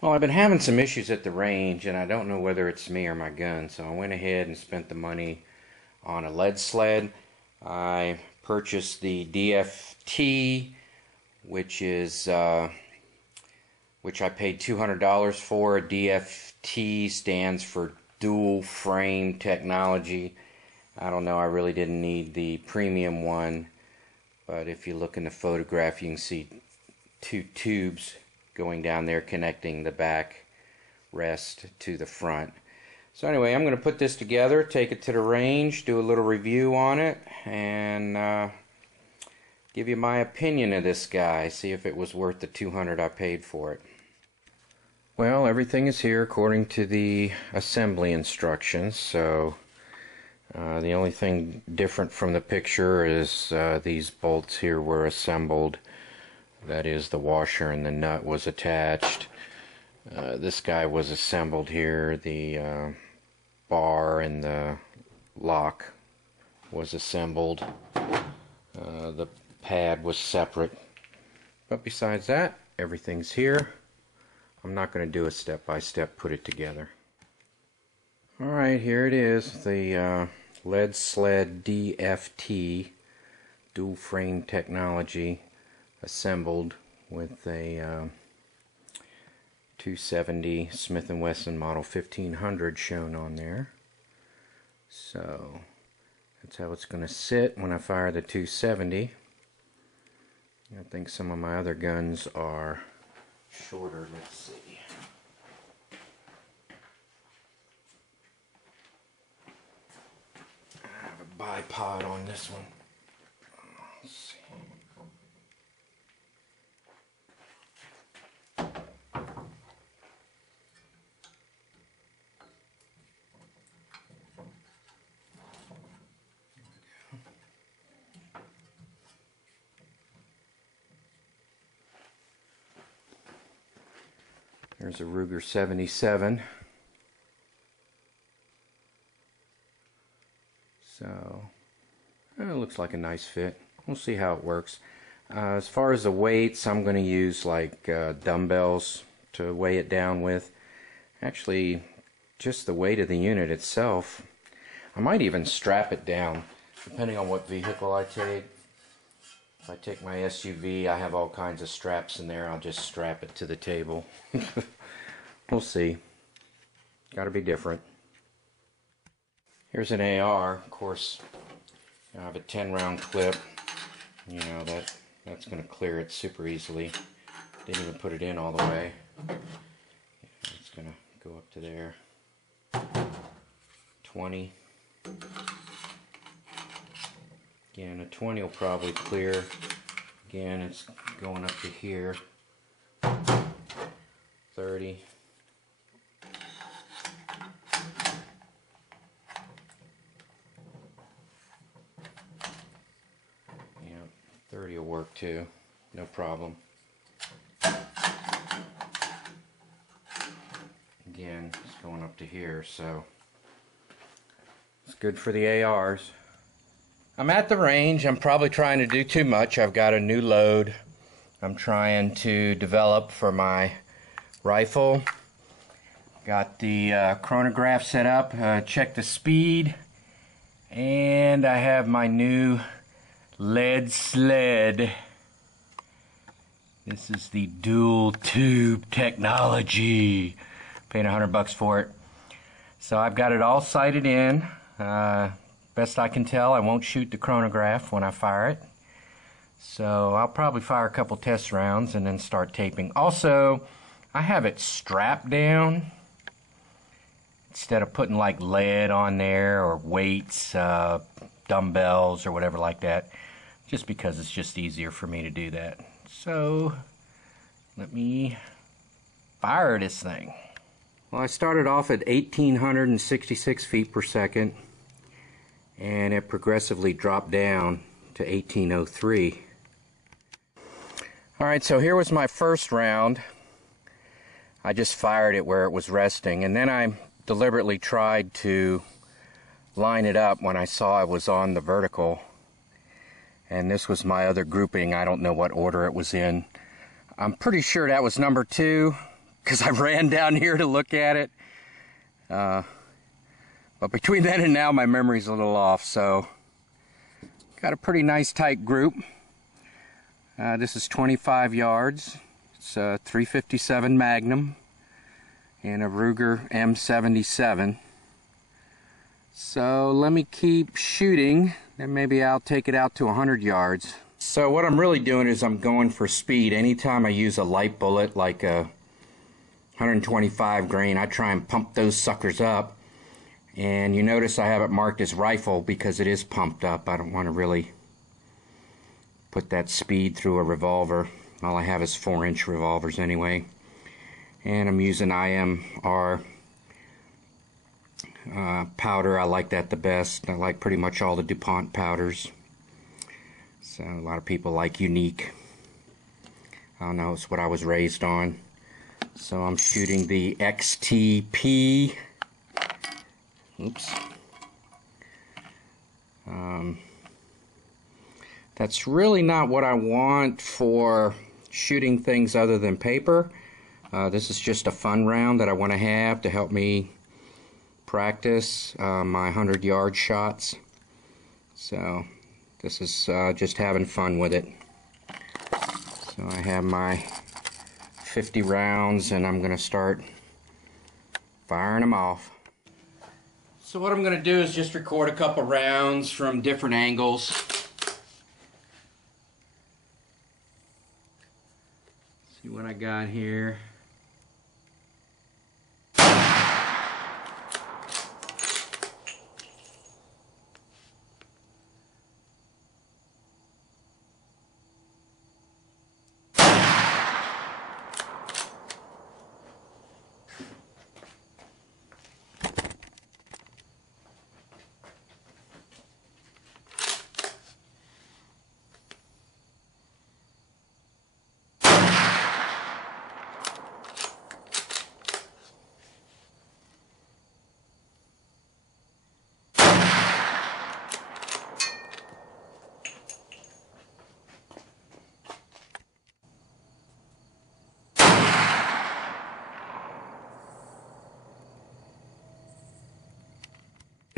Well, I've been having some issues at the range, and I don't know whether it's me or my gun, so I went ahead and spent the money on a lead sled. I purchased the DFT, which I paid $200 for. DFT stands for dual frame technology. I don't know, I really didn't need the premium one, but if you look in the photograph, you can see two tubes going down there connecting the back rest to the front. So anyway, I'm going to put this together, take it to the range, do a little review on it, and give you my opinion of this guy, see if it was worth the $200 I paid for it. Well, everything is here according to the assembly instructions, so the only thing different from the picture is these bolts here were assembled. That is, the washer and the nut was attached. This guy was assembled here. The bar and the lock was assembled. The pad was separate. But besides that, everything's here. I'm not going to do a step-by-step put it together. Alright, here it is. The lead sled DFT dual frame technology, assembled with a 270 Smith & Wesson model 1500 shown on there. So that's how it's going to sit when I fire the 270. I think some of my other guns are shorter. Let's see. I have a bipod on this one. Let's see. There's a Ruger 77. So, it looks like a nice fit. We'll see how it works. As far as the weights, I'm going to use like dumbbells to weigh it down with. Actually, just the weight of the unit itself. I might even strap it down, depending on what vehicle I take. If I take my SUV, I have all kinds of straps in there. I'll just strap it to the table. We'll see. Got to be different. Here's an AR. Of course, I have a 10-round clip. You know, that's going to clear it super easily. Didn't even put it in all the way. It's going to go up to there. 20. Again, a 20 will probably clear. Again, it's going up to here. 30. Yeah, 30 will work too. No problem. Again, it's going up to here, so it's good for the ARs. I'm at the range. I'm probably trying to do too much. I've got a new load I'm trying to develop for my rifle. Got the chronograph set up, check the speed, and I have my new lead sled. This is the dual tube technology. Paid $100 for it. So I've got it all sighted in. Best I can tell, I won't shoot the chronograph when I fire it. So I'll probably fire a couple test rounds and then start taping. Also, I have it strapped down instead of putting like lead on there or weights, dumbbells or whatever like that, just because it's just easier for me to do that. So let me fire this thing. Well, I started off at 1,866 feet per second, and it progressively dropped down to 1,803. Alright, so here was my first round. I just fired it where it was resting, and then I deliberately tried to line it up when I saw it was on the vertical. And this was my other grouping. I don't know what order it was in. I'm pretty sure that was number 2, because I ran down here to look at it. But between then and now, my memory's a little off, so got a pretty nice tight group. This is 25 yards. It's a 357 Magnum and a Ruger M77. So let me keep shooting, then maybe I'll take it out to 100 yards. So what I'm really doing is I'm going for speed. Anytime I use a light bullet like a 125 grain, I try and pump those suckers up. And you notice I have it marked as rifle because it is pumped up. I don't want to really put that speed through a revolver. All I have is 4-inch revolvers anyway. And I'm using IMR powder. I like that the best. I like pretty much all the DuPont powders. So a lot of people like Unique. I don't know, it's what I was raised on. So I'm shooting the XTP. Oops. That's really not what I want for shooting things other than paper. This is just a fun round that I want to have to help me practice my 100-yard shots. So this is just having fun with it. So I have my 50 rounds and I'm going to start firing them off. So what I'm going to do is just record a couple rounds from different angles. See what I got here.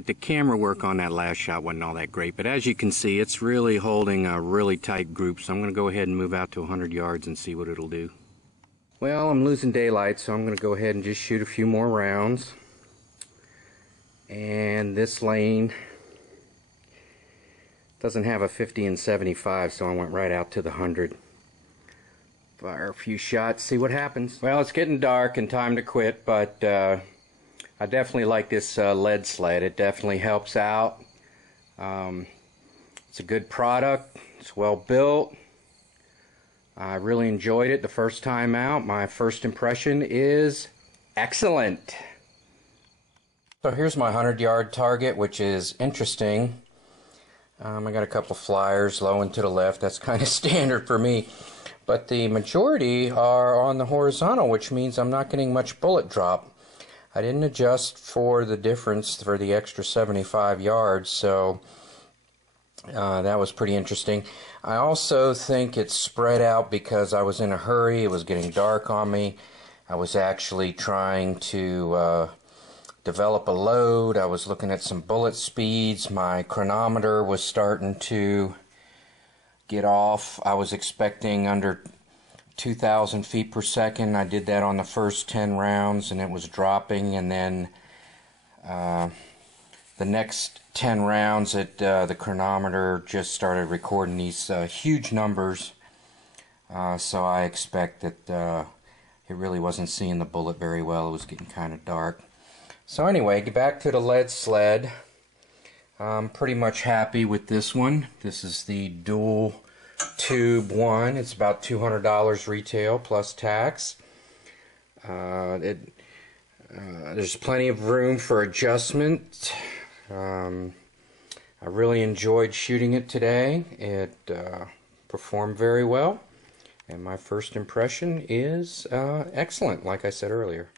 The camera work on that last shot wasn't all that great, but as you can see, it's really holding a really tight group, so I'm going to go ahead and move out to 100 yards and see what it'll do. Well, I'm losing daylight, so I'm going to go ahead and just shoot a few more rounds. And this lane doesn't have a 50 and 75, so I went right out to the 100. Fire a few shots, see what happens. Well, it's getting dark and time to quit, but I definitely like this lead sled. It definitely helps out. It's a good product. It's well built. I really enjoyed it the first time out. My first impression is excellent. So here's my 100-yard target, which is interesting. I got a couple flyers low and to the left. That's kind of standard for me. But the majority are on the horizontal, which means I'm not getting much bullet drop. I didn't adjust for the difference for the extra 75 yards, so that was pretty interesting. I also think it's spread out because I was in a hurry. It was getting dark on me. I was actually trying to develop a load. I was looking at some bullet speeds. My chronometer was starting to get off. I was expecting under 2,000 feet per second. I did that on the first 10 rounds and it was dropping, and then the next 10 rounds the chronometer just started recording these huge numbers, so I expect that it really wasn't seeing the bullet very well. It was getting kind of dark. So anyway, get back to the lead sled. I'm pretty much happy with this one. This is the dual tube one. It's about $200 retail plus tax. There's plenty of room for adjustment. I really enjoyed shooting it today. It performed very well, and my first impression is excellent, like I said earlier.